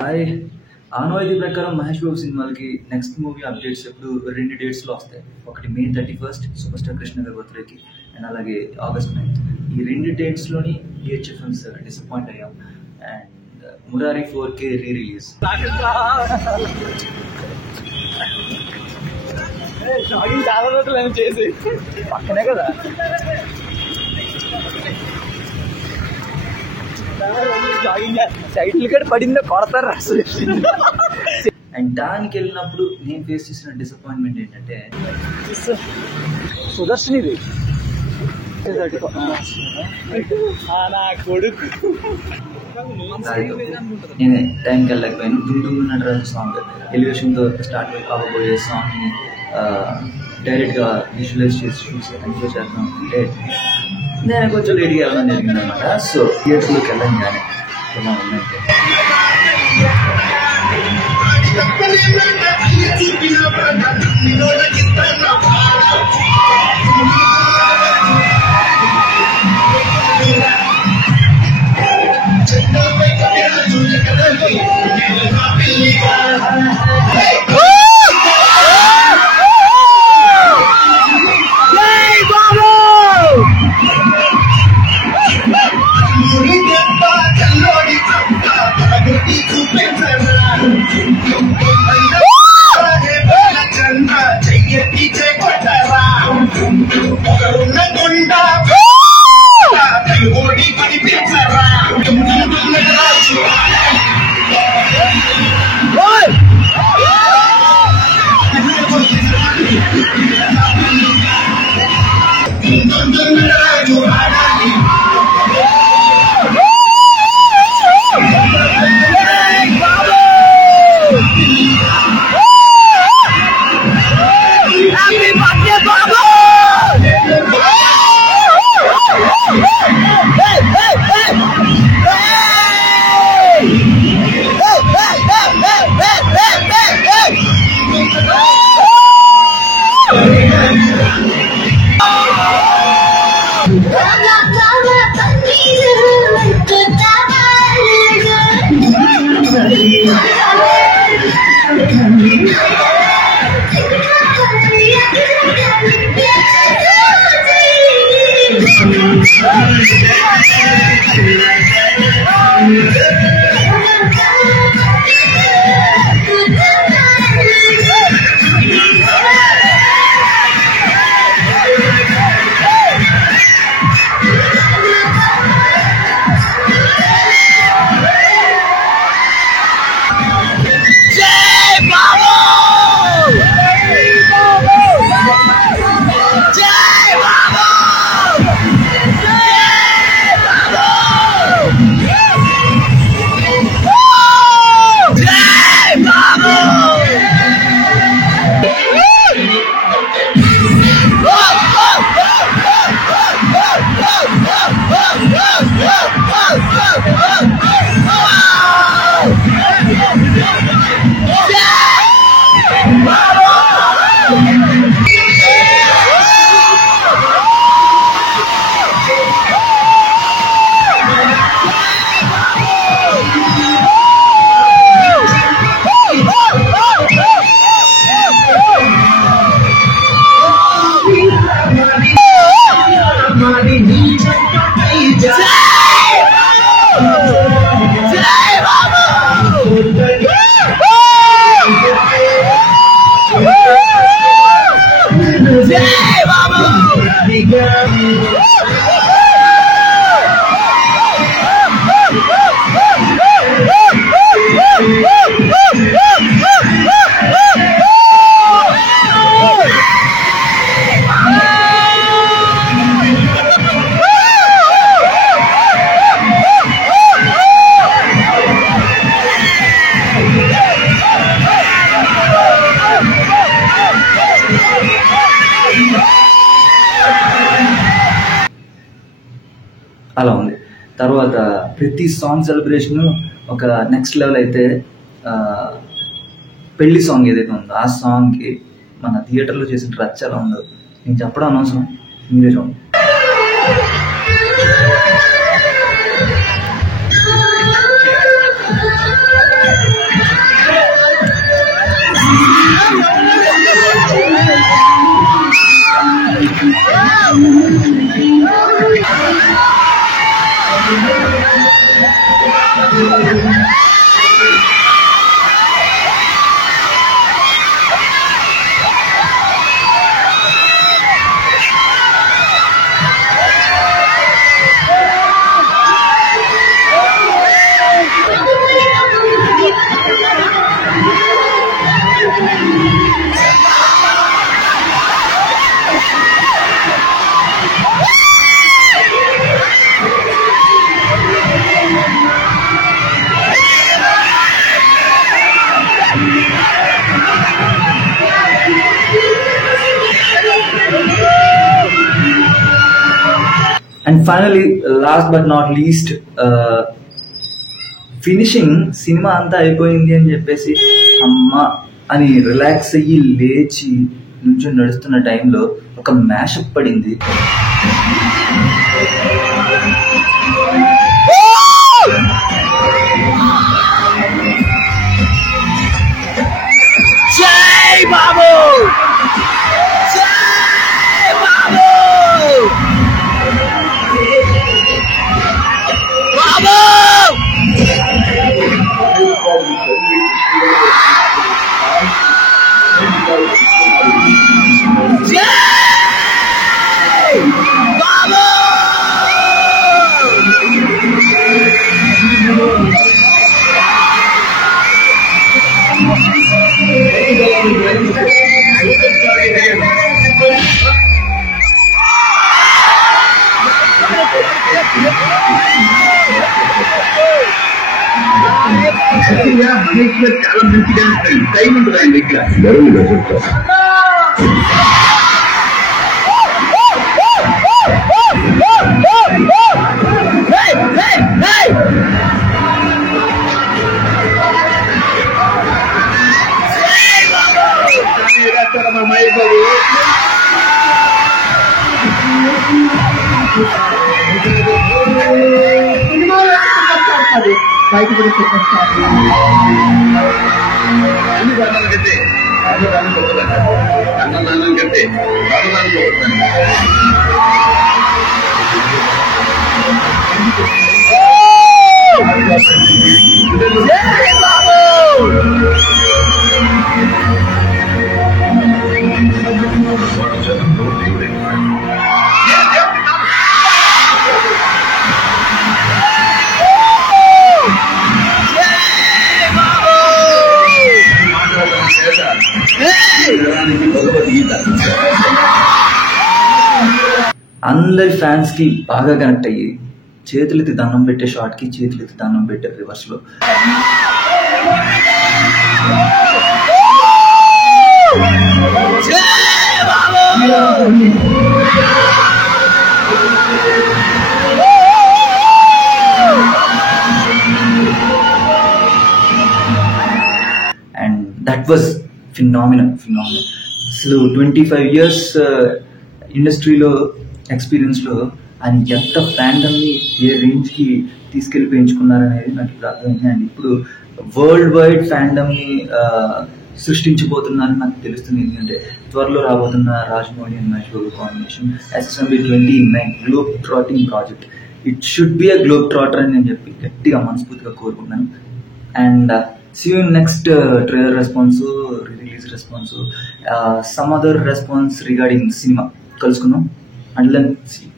Hi. ఆనవాయితీ ప్రకారం మహేష్ బాబు సినిమాలకి నెక్స్ట్ మూవీ అప్డేట్స్ ఎప్పుడు 2 డేట్స్లో వస్తాయి. ఒకటి May 31 సూపర్ స్టార్ కృష్ణ గారి బర్త్డేకి, అండ్ అలాగే August 9. ఈ 2 డేట్స్లోని DHF ఫిల్మ్స్ డిసప్పాయింట్ అయ్యాం. And Murari 4K రీ-రిలీజ్. చాలా రోజులు చేసి పక్కనే కదా సైట్లు కూడా పడిందో కొడతారు అసలు. అండ్ దానికి వెళ్ళినప్పుడు నేను ఫేస్ చేసిన డిసప్పాయింట్మెంట్ ఏంటంటే సుదర్శనిది నా కొడుకు నేనే టైంకి వెళ్ళకపోయాను. దుమ్దుమ్ నటరాజు సాంగ్ ఎలివేషన్తో స్టార్ట్ అవ్వబోయే సాంగ్ని డైరెక్ట్గా విజువలైజ్ చేసి చూసి ఎంజాయ్ చేద్దాం అంటే నేను కొంచెం లేట్గా వెళ్ళడం జరిగింది అనమాట. సో థియేటర్లోకి వెళ్ళాను కానీ ఇలా ఉందంటే అలా ఉంది. తర్వాత ప్రతి సాంగ్ సెలబ్రేషను ఒక నెక్స్ట్ లెవెల్ అయితే పెళ్లి సాంగ్ ఏదైతే ఉందో ఆ సాంగ్కి మన థియేటర్లో చేసిన రచ్చ ఎలా ఉందో నేను చెప్పడం అనవసరం, మీరే చూడండి. And finally last but not least, finishing cinema అంతా అయిపోయింది అని చెప్పేసి అమ్మ అని రిలాక్స్ అయ్యి లేచి నుంచి నడుస్తున్న టైంలో ఒక మ్యాషప్ పడింది. జై బాబు, జై బాబు, బాబు, జై బాబు. చాలా మంచిగా టైం ఉంటుంది ఆయన దగ్గర. బయటపడి అన్ని బాధలు కంటే అన్నదానం గొప్పదంట. అన్నదానం కంటే అన్నదానం గొప్పదంట. అందరి ఫ్యాన్స్ కి బాగా కనెక్ట్ అయ్యి చేతులెత్తి దండం పెట్టే షాట్ కి చేతులెత్తి దండం పెట్టే రివర్స్ లో. And that was phenomenal. అసలు 25 years ఇండస్ట్రీలో ఎక్స్పీరియన్స్లో ఆయన ఎంత ఫ్యాండమ్ని ఏ రేంజ్కి తీసుకెళ్ళిపోయించుకున్నారనేది నాకు ఇప్పుడు అర్థమైంది. అండ్ ఇప్పుడు వరల్డ్ వైడ్ ఫ్యాండమ్ని సృష్టించబోతున్నారని నాకు తెలుస్తుంది. ఎందుకంటే త్వరలో రాబోతున్న Rajamouli and Mahesh Babu combination SSMB 29 globe trotting project, it should be a globe trotter అని నేను చెప్పి గట్టిగా మనస్ఫూర్తిగా కోరుకుంటున్నాను. And see you in next trailer response, release response, some other response regarding cinema. కలుసుకుందాం. Until then, see you.